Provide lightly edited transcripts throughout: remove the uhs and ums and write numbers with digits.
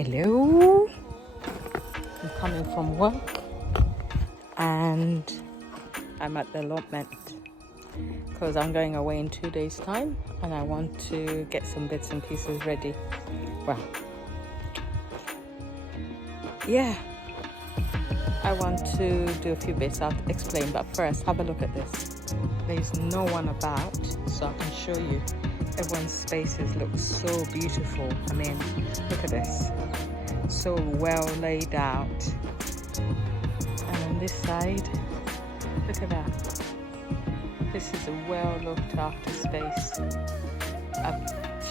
Hello, I'm coming from work and I'm at the allotment because I'm going away in 2 days time and I want to get some bits and pieces ready. Well, yeah, I want to do a few bits. I'll explain, but first have a look at this. There's no one about, so I can show you. Everyone's spaces look so beautiful. I mean, look at this, so well laid out. And on this side, look at that. This is a well looked after space.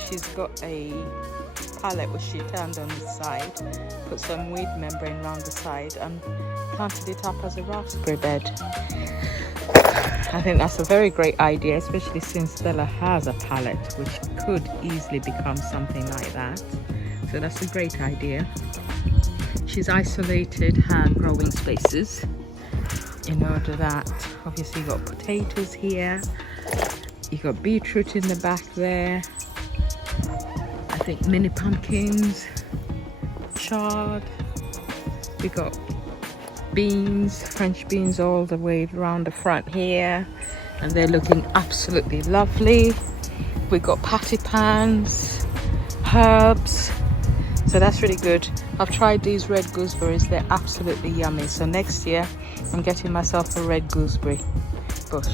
She's got a pallet which she turned on the side, put some weed membrane around the side and planted it up as a raspberry bed. I think that's a very great idea, especially since Stella has a pallet which could easily become something like that. So that's a great idea. She's isolated her growing spaces in order that, obviously you got potatoes here, you got beetroot in the back there, I think mini pumpkins, chard, we got beans, French beans all the way around the front here, and they're looking absolutely lovely. We got patty pans, herbs, so that's really good. I've tried these red gooseberries, they're absolutely yummy. So next year I'm getting myself a red gooseberry bush.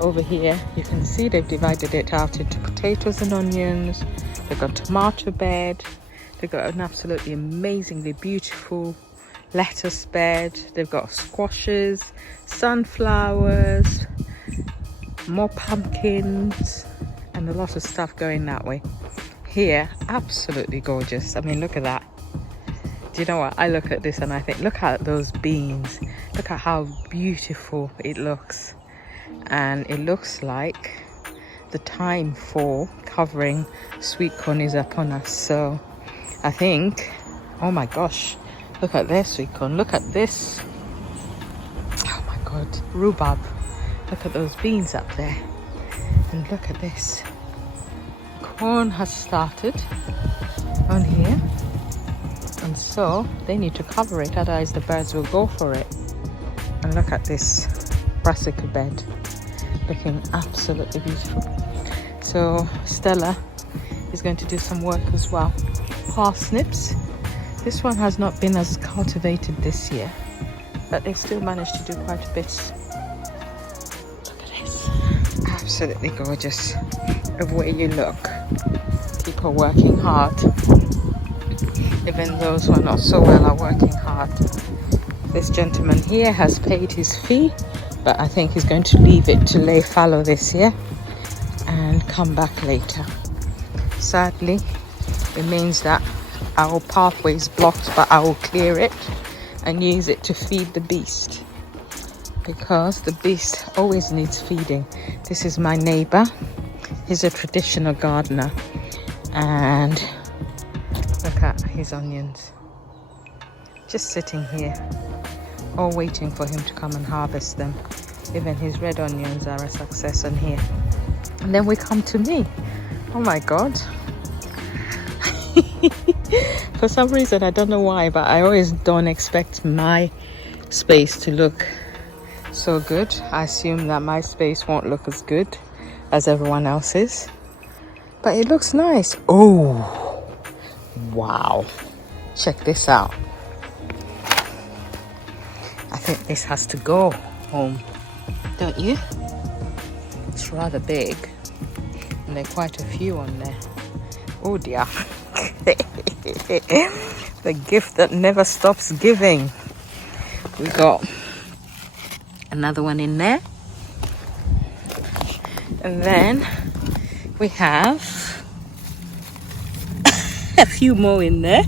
Over here you can see they've divided it out into potatoes and onions. They've got a tomato bed, they've got an absolutely amazingly beautiful lettuce bed, they've got squashes, sunflowers, more pumpkins, and a lot of stuff going that way. Here, absolutely gorgeous. I mean, look at that. Do you know what? I look at this and I think, look at those beans. Look at how beautiful it looks. And it looks like the time for covering sweet corn is upon us. So I think, oh my gosh, look at this sweet corn. Look at this. Oh my God, rhubarb. Look at those beans up there. And look at this. Corn has started on here. And so they need to cover it, otherwise the birds will go for it. And look at this brassica bed. Looking absolutely beautiful. So Stella is going to do some work as well. Parsnips. This one has not been as cultivated this year, but they've still managed to do quite a bit. Look at this. Absolutely gorgeous. The way you look. People working hard. Even those who are not so well are working hard. This gentleman here has paid his fee, but I think he's going to leave it to lay fallow this year and come back later. Sadly, it means that our pathway is blocked, but I will clear it and use it to feed the beast, because the beast always needs feeding. This is my neighbor. He's a traditional gardener, and look at his onions just sitting here, all waiting for him to come and harvest them. Even his red onions are a success on here. And then we come to me. Oh my God. For some reason, I don't know why, but I always don't expect my space to look so good. I assume that my space won't look as good as everyone else's, but it looks nice. Oh, wow. Check this out. I think this has to go home, don't you? It's rather big, and there are quite a few on there. Oh dear. The gift that never stops giving. We got another one in there, and then we have a few more in there.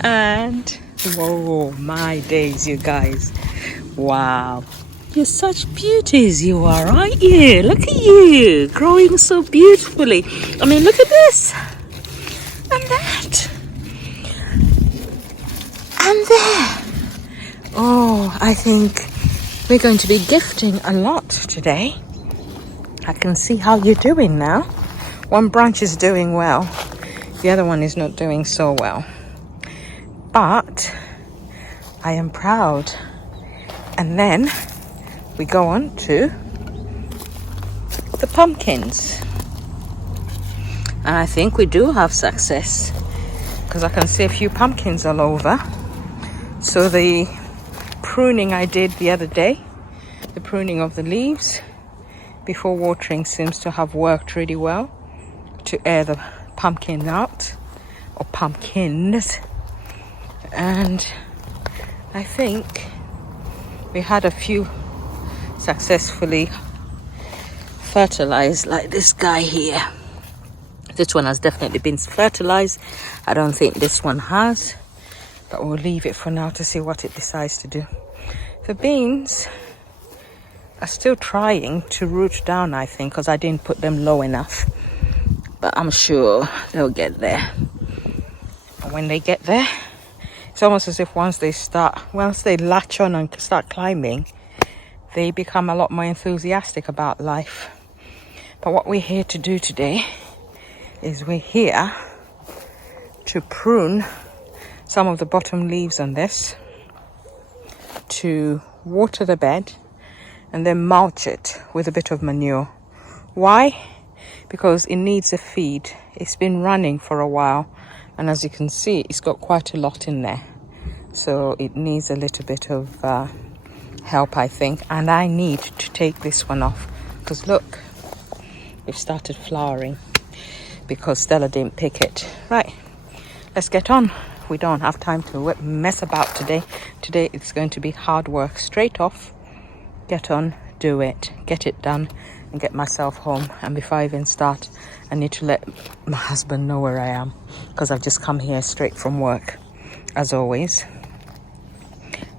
And whoa, my days, you guys. Wow, you're such beauties, you are, aren't you? Look at you, growing so beautifully. I mean, look at this and that and there. Oh, I think we're going to be gifting a lot today. I can see how you're doing now. One branch is doing well. The other one is not doing so well. But I am proud. And then we go on to the pumpkins. And I think we do have success because I can see a few pumpkins all over. So the pruning I did the other day, the pruning of the leaves before watering, seems to have worked really well to air the pumpkin out, or pumpkins. And I think we had a few successfully fertilized, like this guy here. This one has definitely been fertilized. I don't think this one has, but we'll leave it for now to see what it decides to do. The beans are still trying to root down, I think, because I didn't put them low enough, but I'm sure they'll get there. And when they get there, it's almost as if once they latch on and start climbing, they become a lot more enthusiastic about life. But what we're here to do today is we're here to prune some of the bottom leaves on this, to water the bed, and then mulch it with a bit of manure. Why? Because it needs a feed. It's been running for a while, and as you can see, it's got quite a lot in there. So it needs a little bit of help, I think. And I need to take this one off because look, we've started flowering because Stella didn't pick it. Right, let's get on. We don't have time to mess about today. Today it's going to be hard work. Straight off, get on, do it, get it done, and get myself home. And before I even start, I need to let my husband know where I am because I've just come here straight from work, as always.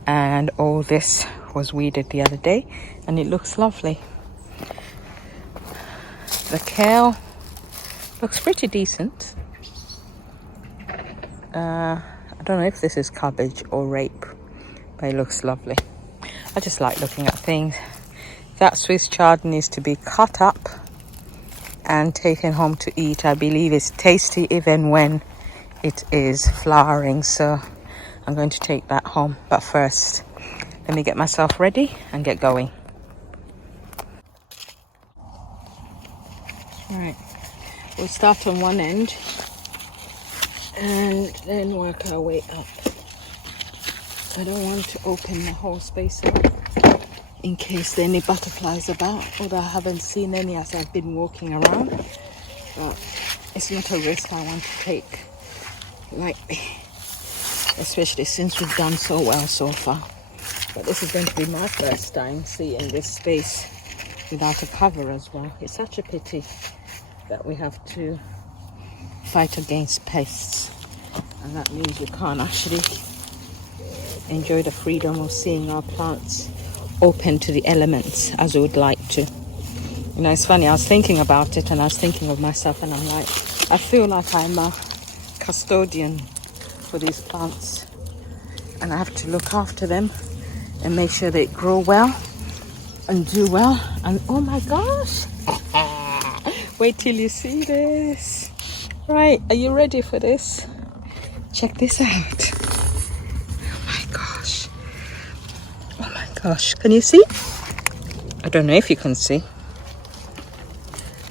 And all this was weeded the other day, and it looks lovely. The kale looks pretty decent. I don't know if this is cabbage or rape, but it looks lovely. I just like looking at things. That Swiss chard needs to be cut up and taken home to eat. I believe it's tasty even when it is flowering, so I'm going to take that home. But first, let me get myself ready and get going. Right, we'll start on one end and then work our way up. I don't want to open the whole space up in case there are any butterflies about, although I haven't seen any as I've been walking around. But it's not a risk I want to take lightly, especially since we've done so well so far. But this is going to be my first time seeing this space without a cover as well. It's such a pity that we have to fight against pests, and that means we can't actually enjoy the freedom of seeing our plants open to the elements as we would like to. You know, it's funny, I was thinking about it and I was thinking of myself, and I'm like, I feel like I'm a custodian for these plants, and I have to look after them and make sure they grow well and do well. And oh my gosh, wait till you see this. Right, are you ready for this? Check this out. Oh my gosh. Oh my gosh, can you see? I don't know if you can see.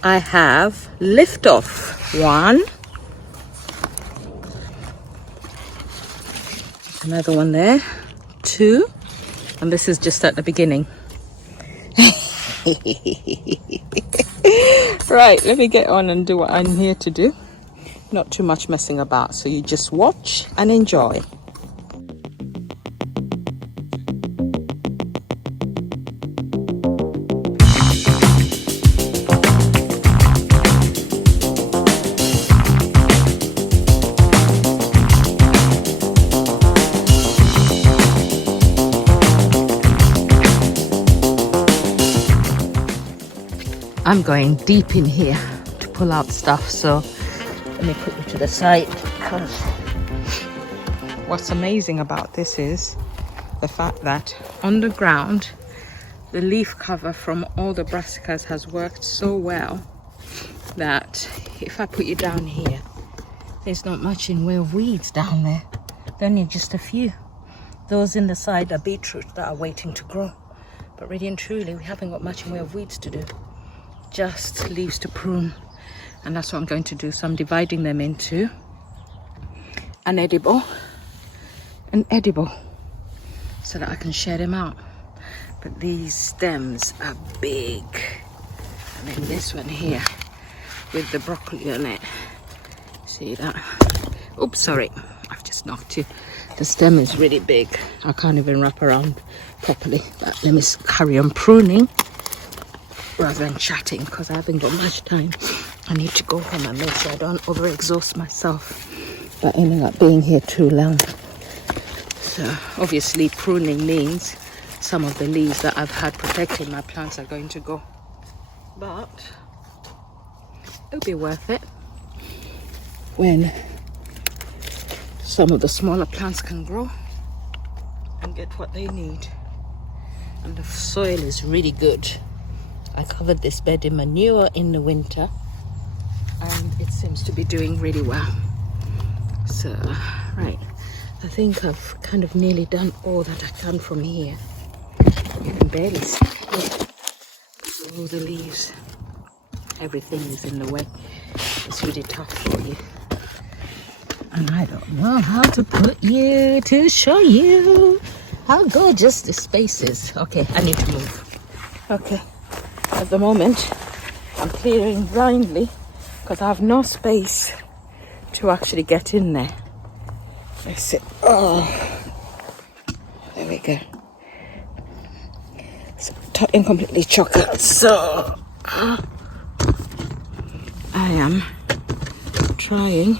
I have liftoff. One. Another one there. Two. And this is just at the beginning. Right, let me get on and do what I'm here to do. Not too much messing about, so you just watch and enjoy. I'm going deep in here to pull out stuff, so let me put you to the side, because what's amazing about this is the fact that on the ground the leaf cover from all the brassicas has worked so well that if I put you down here, there's not much in way of weeds down there. There only just a few. Those in the side are beetroot that are waiting to grow. But really and truly, we haven't got much in way of weeds to do. Just leaves to prune. And that's what I'm going to do. So I'm dividing them into an edible, so that I can share them out. But these stems are big. And then this one here with the broccoli on it. See that? Oops, sorry. I've just knocked you. The stem is really big. I can't even wrap around properly. But let me carry on pruning rather than chatting because I haven't got much time. I need to go home and make sure I don't overexhaust myself by ending up being here too long. So obviously pruning means some of the leaves that I've had protecting my plants are going to go. But it'll be worth it when some of the smaller plants can grow and get what they need. And the soil is really good. I covered this bed in manure in the winter and it seems to be doing really well. So, right, I think I've kind of nearly done all that I can from here. You can barely see it. All the leaves, everything is in the way. It's really tough for you. And I don't know how to put you to show you how gorgeous this space is. Okay, I need to move. Okay, at the moment, I'm clearing blindly because I have no space to actually get in there. Let's see. Oh, there we go. So totally completely chocolate. So I am trying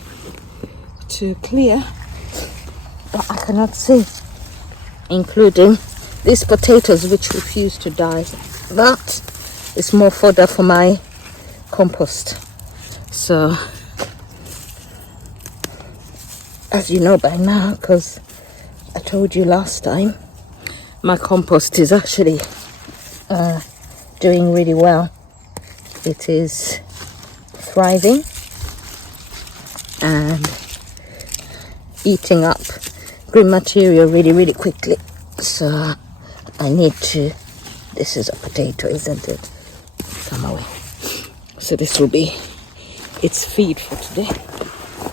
to clear what I cannot see, including these potatoes which refuse to die. That is more fodder for my compost. So as you know by now, because I told you last time, my compost is actually doing really well. It is thriving and eating up green material really quickly. So I need to, this is a potato, isn't it? Come away. So this will be its feed for today.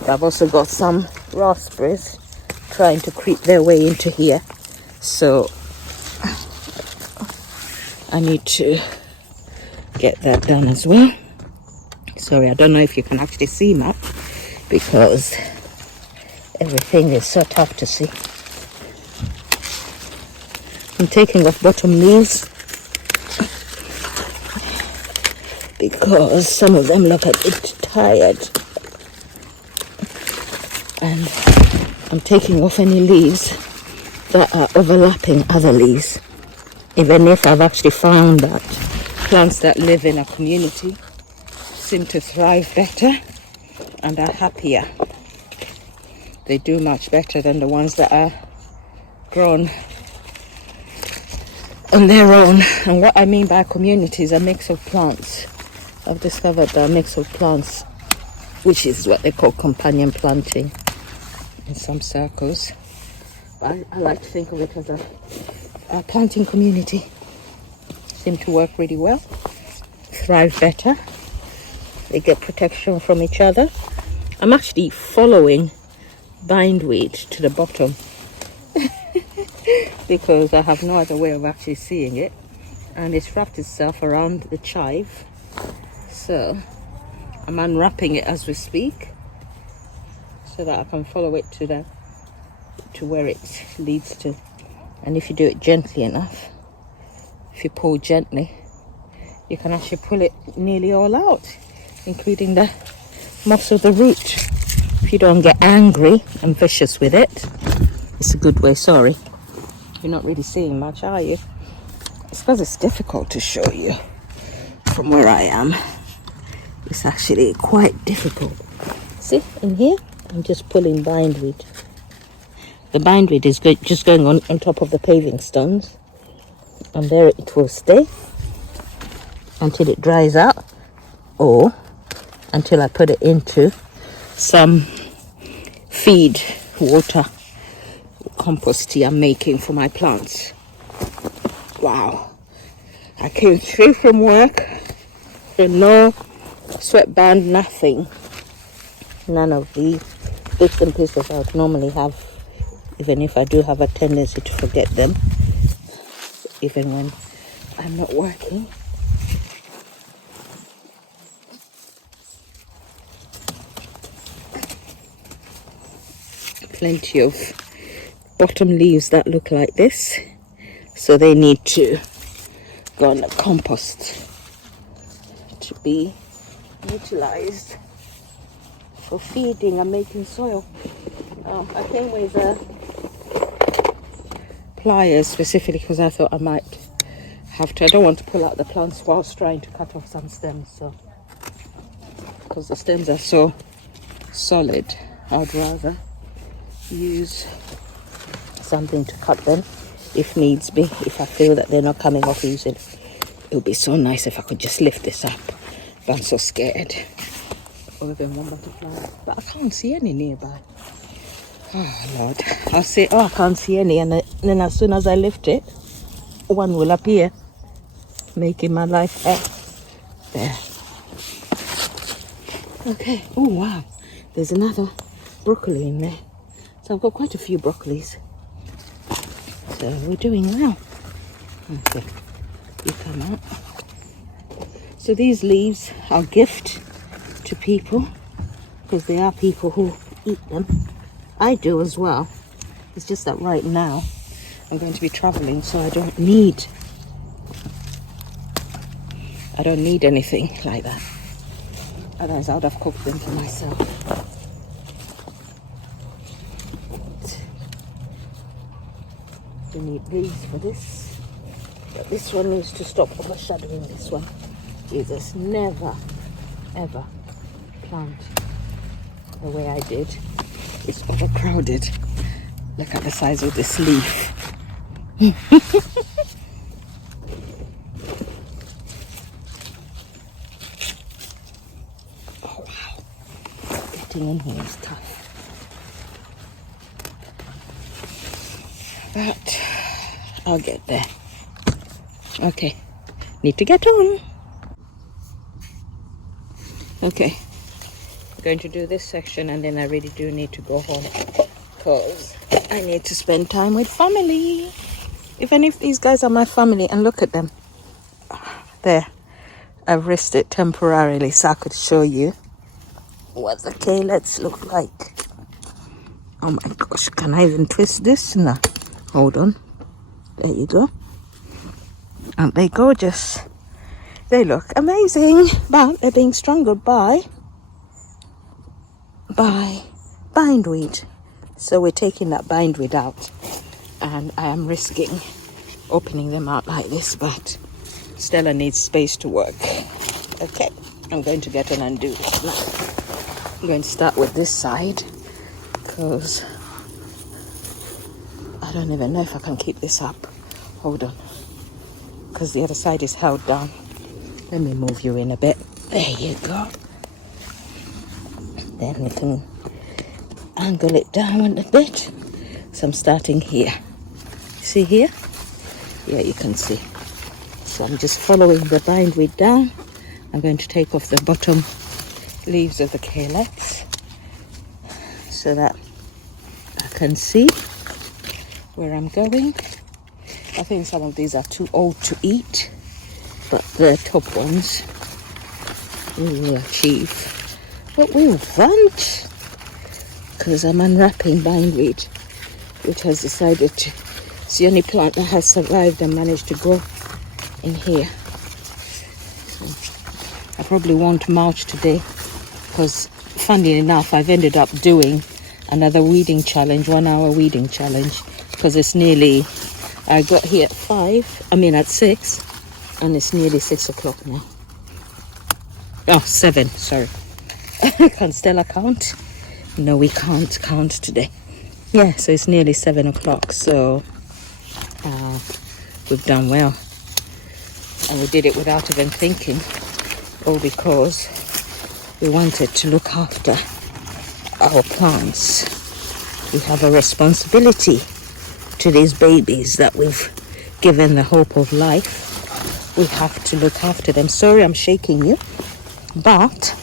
But I've also got some raspberries trying to creep their way into here, so I need to get that done as well. Sorry, I don't know if you can actually see much because everything is so tough to see. I'm taking off bottom leaves because some of them look a bit tired, and I'm taking off any leaves that are overlapping other leaves, even if I've actually found that plants that live in a community seem to thrive better and are happier. They do much better than the ones that are grown on their own. And what I mean by community is a mix of plants. I've discovered that a mix of plants, which is what they call companion planting in some circles. But I like to think of it as a planting community. Seem to work really well, thrive better. They get protection from each other. I'm actually following bindweed to the bottom because I have no other way of actually seeing it, and it's wrapped itself around the chive. So I'm unwrapping it as we speak so that I can follow it to where it leads to. And if you do it gently enough, if you pull gently, you can actually pull it nearly all out, including the moss of the root. If you don't get angry and vicious with it, it's a good way. Sorry, you're not really seeing much, are you? It's because it's difficult to show you from where I am. It's actually quite difficult. See, in here, I'm just pulling bindweed. The bindweed is just going on top of the paving stones, and there it will stay until it dries out, or until I put it into some feed, water, compost tea I'm making for my plants. Wow. I came straight from work with no sweatband, nothing. None of the bits and pieces I would normally have, even if I do have a tendency to forget them, even when I'm not working. Plenty of bottom leaves that look like this, so they need to go on the compost to be utilized for feeding and making soil. I came with pliers specifically because I thought I might have to. I don't want to pull out the plants whilst trying to cut off some stems, so because the stems are so solid, I'd rather use something to cut them if needs be. If I feel that they're not coming off easily, it would be so nice if I could just lift this up, but I'm so scared. Other than one butterfly, but I can't see any nearby. Oh Lord, I'll say, oh, I can't see any, and then as soon as I lift it, one will appear, making my life hell. There. Okay. Oh wow, there's another broccoli in there. So I've got quite a few broccolis. So we're doing well. Okay, you come out. So these leaves are a gift to people, because there are people who eat them. I do as well. It's just that right now I'm going to be traveling, so I don't need anything like that. Otherwise I would have cooked them for myself. You need leaves for this, but this one needs to stop overshadowing this one. Jesus, never ever plant the way I did. It's overcrowded. Look at the size of this leaf. Oh wow, getting in here is tough, but I'll get there. Okay, need to get on. Okay, I'm going to do this section and then I really do need to go home because I need to spend time with family. Even if these guys are my family, and look at them. There, I've risked it temporarily so I could show you what the calyx look like. Oh my gosh, can I even twist this? No, hold on. There you go. Aren't they gorgeous? They look amazing, but they're being strangled by bindweed. So we're taking that bindweed out, and I am risking opening them out like this, but Stella needs space to work. Okay, I'm going to get on and do this now. I'm going to start with this side because I don't even know if I can keep this up. Hold on, because the other side is held down. Let me move you in a bit. There you go. Then we can angle it down a bit. So I'm starting here. See here? Yeah, you can see. So I'm just following the bindweed down. I'm going to take off the bottom leaves of the calyx so that I can see where I'm going. I think some of these are too old to eat, but the top ones we will achieve what we want, because I'm unwrapping bindweed, which has decided to, it's the only plant that has survived and managed to grow in here. So I probably won't mulch today because, funny enough, I've ended up doing another weeding challenge, 1 hour weeding challenge, because it's nearly, I got here at 6, and it's nearly 6 o'clock now. Oh, 7, sorry. Can Stella count? No, we can't count today. Yeah, so it's nearly 7 o'clock, so we've done well. And we did it without even thinking, all because we wanted to look after our plants. We have a responsibility to these babies that we've given the hope of life. We have to look after them. Sorry, I'm shaking you, but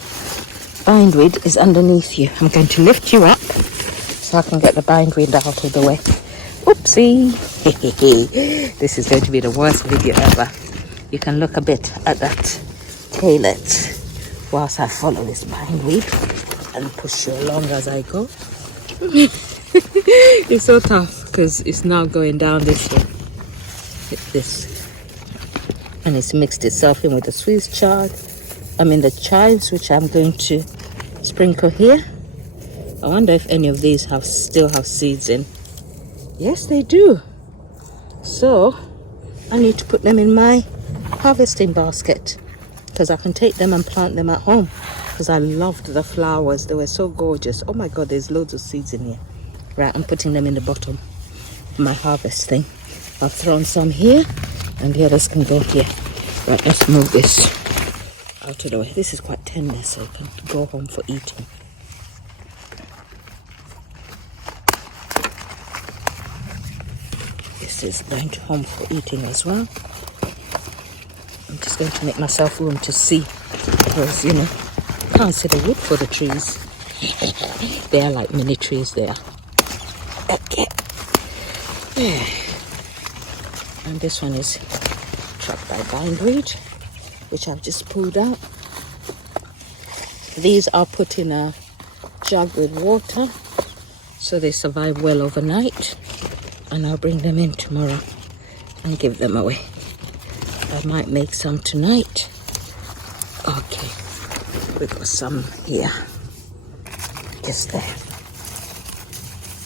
bindweed is underneath you. I'm going to lift you up so I can get the bindweed out of the way. Oopsie. This is going to be the worst video ever. You can look a bit at that tailet whilst I follow this bindweed and push you along as I go. It's so tough because it's now going down this way. This, and it's mixed itself in with the Swiss the chives, which I'm going to sprinkle here. I wonder if any of these still have seeds in. Yes, they do. So I need to put them in my harvesting basket because I can take them and plant them at home, because I loved the flowers. They were so gorgeous. Oh my god, there's loads of seeds in here. Right, I'm putting them in the bottom of my harvest thing. I've thrown some here and the others can go here. Right, let's move this out of the way. This is quite tender, so it can go home for eating. This is going to home for eating as well. I'm just going to make myself room to see, because you know, can't see the wood for the trees. They are like mini trees there. Okay. Yeah. And this one is trapped by bindweed, which I've just pulled out. These are put in a jug with water so they survive well overnight, and I'll bring them in tomorrow and give them away. I might make some tonight. Okay, we've got some here, just there.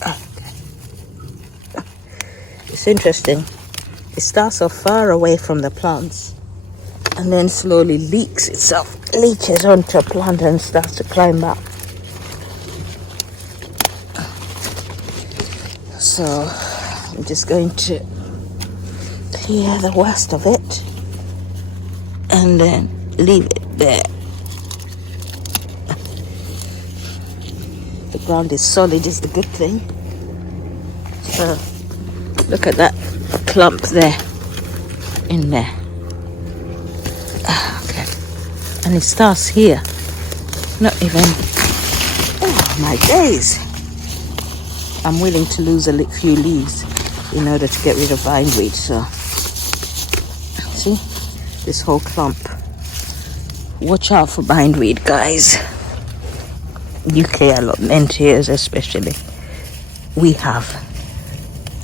Okay. It's interesting. It starts off far away from the plants and then slowly leaches onto a plant and starts to climb up. So I'm just going to clear the worst of it and then leave it there. The ground is solid is the good thing. So look at that clump there, in there. Okay, and it starts here. Not even, oh my days. I'm willing to lose a few leaves in order to get rid of bindweed. So see this whole clump. Watch out for bindweed, guys. UK allotmentiers especially, we have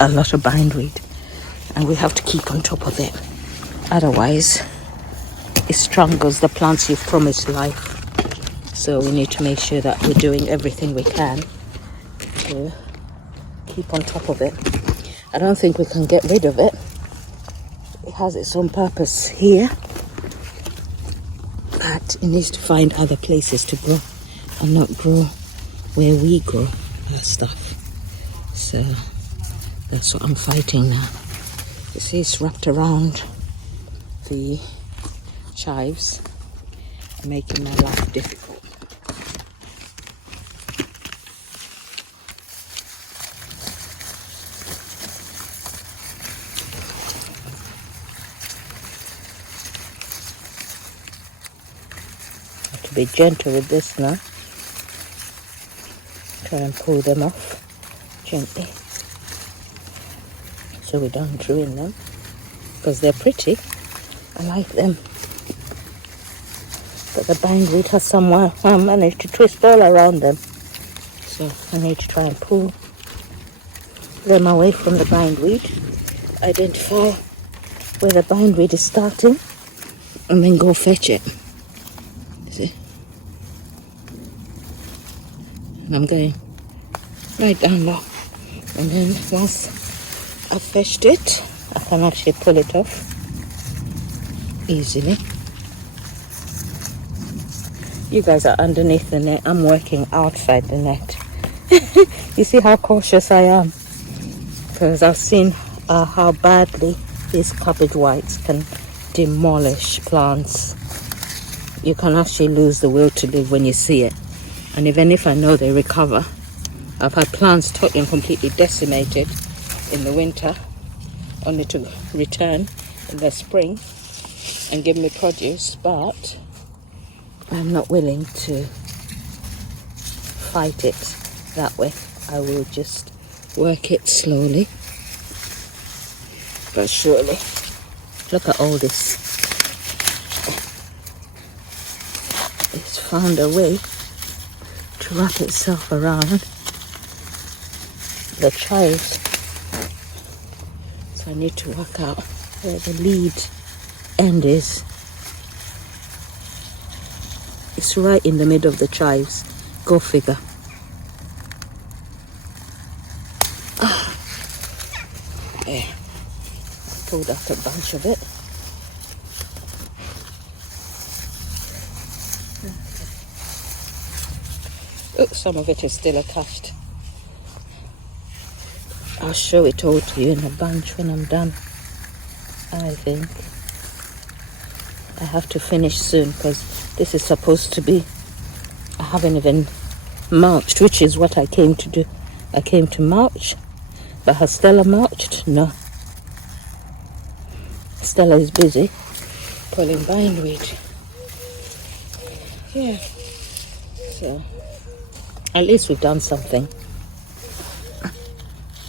a lot of bindweed and we have to keep on top of it, otherwise it strangles the plants you've promised life. So we need to make sure that we're doing everything we can to keep on top of it. I don't think we can get rid of it. It has its own purpose here, but it needs to find other places to grow and not grow where we grow our stuff. So that's what I'm fighting now. You see, it's wrapped around the chives, making my life difficult. I have to be gentle with this now. Try and pull them off gently so we don't ruin them, because they're pretty. I like them, but the bindweed has somewhere I managed to twist all around them, so I need to try and pull them away from the bindweed, identify where the bindweed is starting, and then go fetch it. See? And I'm going right down low, and then once I've fetched it, I can actually pull it off easily. You guys are underneath the net. I'm working outside the net. You see how cautious I am, because I've seen how badly these cabbage whites can demolish plants. You can actually lose the will to live when you see it. And even if I know they recover, I've had plants totally and completely decimated in the winter, only to return in the spring and give me produce, but I'm not willing to fight it that way. I will just work it slowly but surely. Look at all this. It's found a way to wrap itself around the chives. So I need to work out where the lead end is. It's right in the middle of the chives. Go figure. There. I pulled out a bunch of it. Oh, some of it is still attached. I'll show it all to you in a bunch when I'm done. I think I have to finish soon because this is supposed to be, I haven't even mulched, which is what I came to do. I came to mulch, but has Stella mulched? No. Stella is busy pulling bindweed. Yeah. So at least we've done something.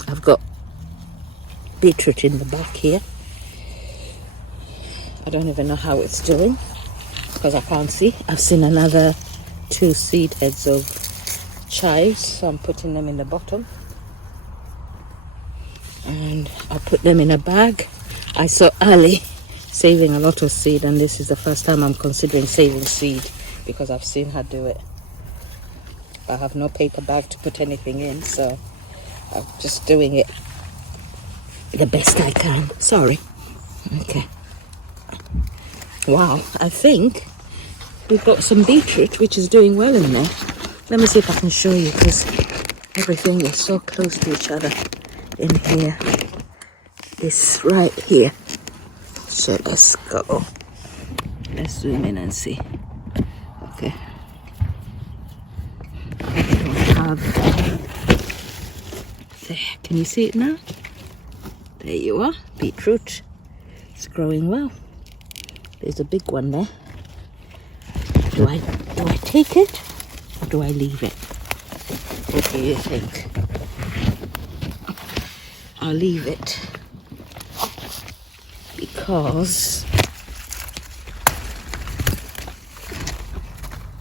I've got beetroot in the back here. I don't even know how it's doing because I can't see. I've seen another 2 seed heads of chives, so I'm putting them in the bottom. And I'll put them in a bag. I saw Ali saving a lot of seed, and this is the first time I'm considering saving seed because I've seen her do it. I have no paper bag to put anything in, so I'm just doing it the best I can. Sorry. Okay. Wow, I think we've got some beetroot which is doing well in there. Let me see if I can show you because everything is so close to each other in here. This right here. So let's go. Let's zoom in and see. Okay. There, can you see it now? There you are, beetroot. It's growing well. There's a big one there. Do I take it or do I leave it? What do you think? I'll leave it because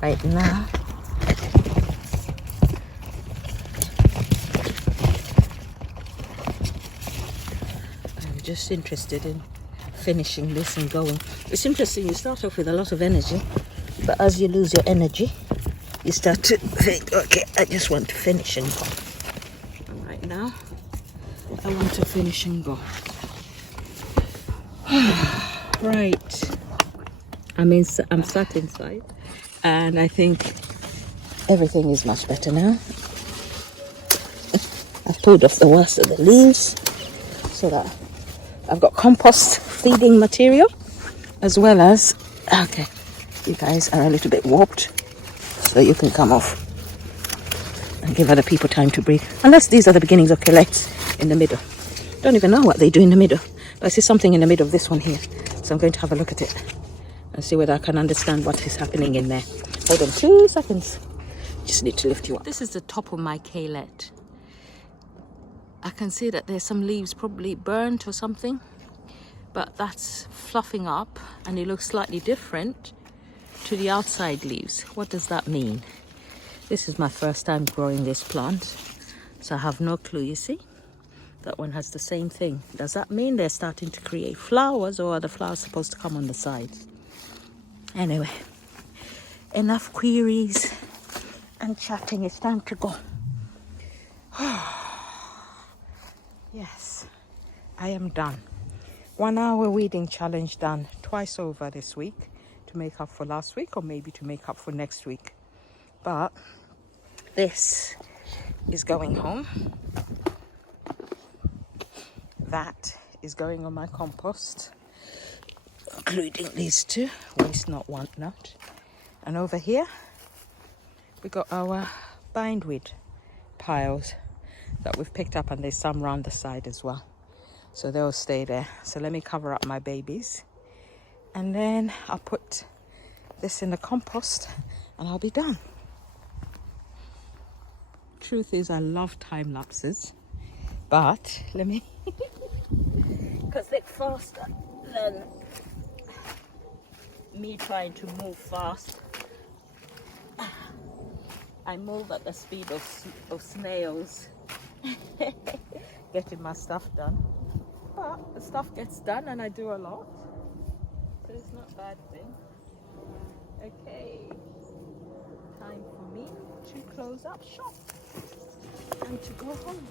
right now I'm just interested in finishing this and going. It's interesting, you start off with a lot of energy, but as you lose your energy you start to think, okay, I just want to finish and go. And right now I want to finish and go. Right, I'm sat inside and I think everything is much better now. I've pulled off the worst of the leaves so that I've got compost feeding material as well as, okay, you guys are a little bit warped, so you can come off and give other people time to breathe. Unless these are the beginnings of collects in the middle. Don't even know what they do in the middle. But I see something in the middle of this one here. So I'm going to have a look at it and see whether I can understand what is happening in there. Hold on 2 seconds. Just need to lift you up. This is the top of my calet. I can see that there's some leaves probably burnt or something, but that's fluffing up and it looks slightly different to the outside leaves. What does that mean? This is my first time growing this plant, so I have no clue. You see, that one has the same thing. Does that mean they're starting to create flowers, or are the flowers supposed to come on the sides? Anyway, enough queries and chatting. It's time to go. Yes, I am done. 1 hour weeding challenge done twice over this week to make up for last week, or maybe to make up for next week. But this is going home. That is going on my compost, including these 2, waste not, want not. And over here we got our bindweed piles that we've picked up, and there's some around the side as well. So they'll stay there. So let me cover up my babies. And then I'll put this in the compost and I'll be done. Truth is, I love time lapses. But let me... because they're faster than me trying to move fast. I move at the speed of snails. Getting my stuff done. But the stuff gets done and I do a lot. So it's not a bad thing. Okay. Time for me to close up shop and to go home.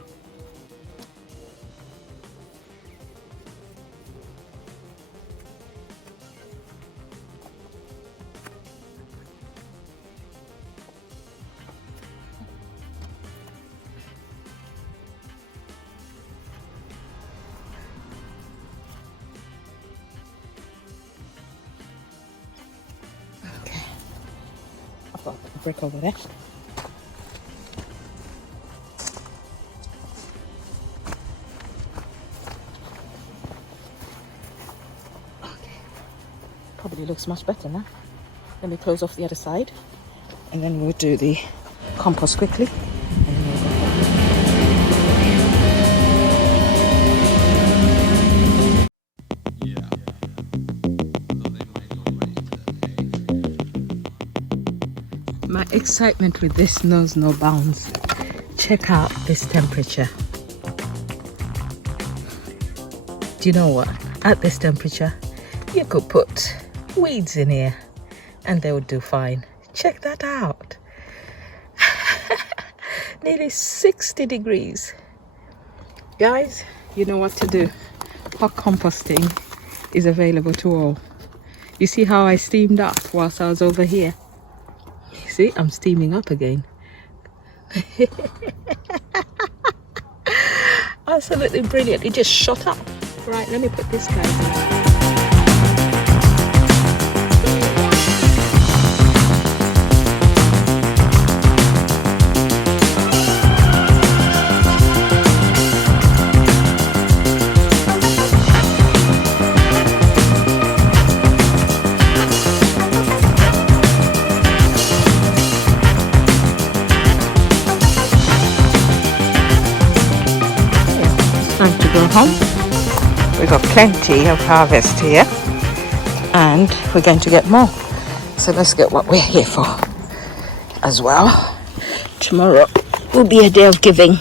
Got a brick over there. Okay. Probably looks much better now. Let me close off the other side and then we'll do the compost quickly. And then we'll go My excitement with this knows no bounds. Check out this temperature. Do you know what? At this temperature, you could put weeds in here and they would do fine. Check that out. Nearly 60 degrees. Guys, you know what to do. Hot composting is available to all. You see how I steamed up whilst I was over here? See, I'm steaming up again. Absolutely brilliant. It just shot up. Right, let me put this guy in. Time to go home. We've got plenty of harvest here and we're going to get more. So let's get what we're here for as well. Tomorrow will be a day of giving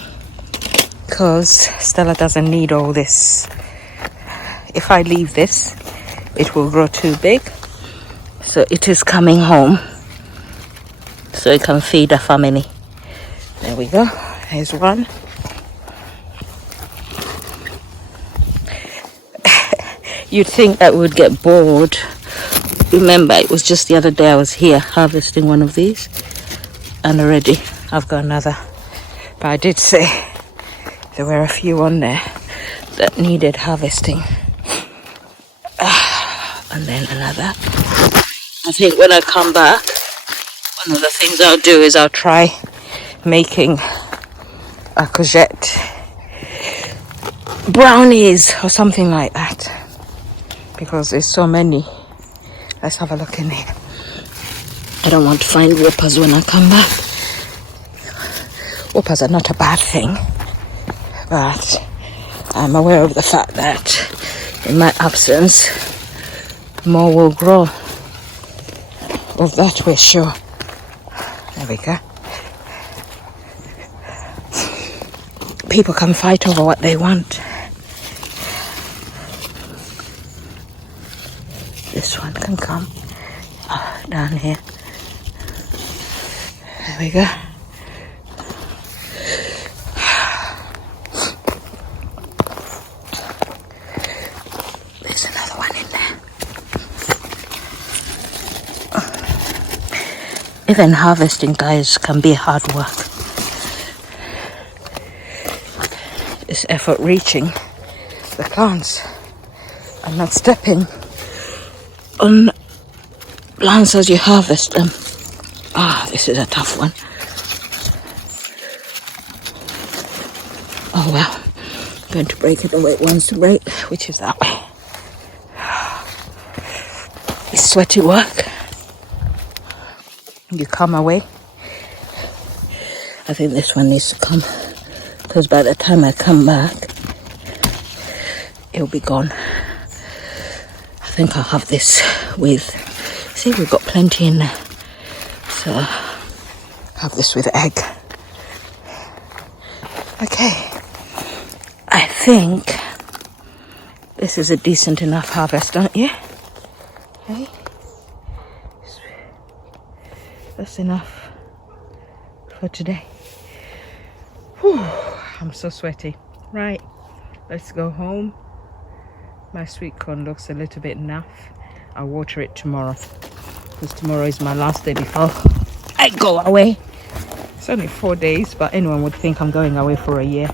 because Stella doesn't need all this. If I leave this, it will grow too big. So it is coming home so it can feed a family. There we go. Here's one. You'd think that we would get bored. Remember, it was just the other day I was here harvesting one of these and already I've got another. But I did say there were a few on there that needed harvesting. And then another. I think when I come back, one of the things I'll do is I'll try making a courgette brownies or something like that. Because there's so many. Let's have a look in here. I don't want to find whoppers when I come back. Whoppers are not a bad thing, but I'm aware of the fact that in my absence more will grow. Of that we're sure. There we go. People can fight over what they want. This one can come down here. There we go. There's another one in there. Even harvesting, guys, can be hard work. It's effort reaching the plants and not stepping on plants as you harvest them. This is a tough one. Oh well, I'm going to break it the way it wants to break, which is that way. It's sweaty work. You come away. I think this one needs to come, because by the time I come back, it'll be gone. I think I'll have this with, see, we've got plenty in there. So, have this with egg. Okay. I think this is a decent enough harvest, don't you? Okay. That's enough for today. Whew, I'm so sweaty. Right, let's go home. My sweet corn looks a little bit naff. I'll water it tomorrow, because tomorrow is my last day before I go away. It's only 4 days, but anyone would think I'm going away for a year.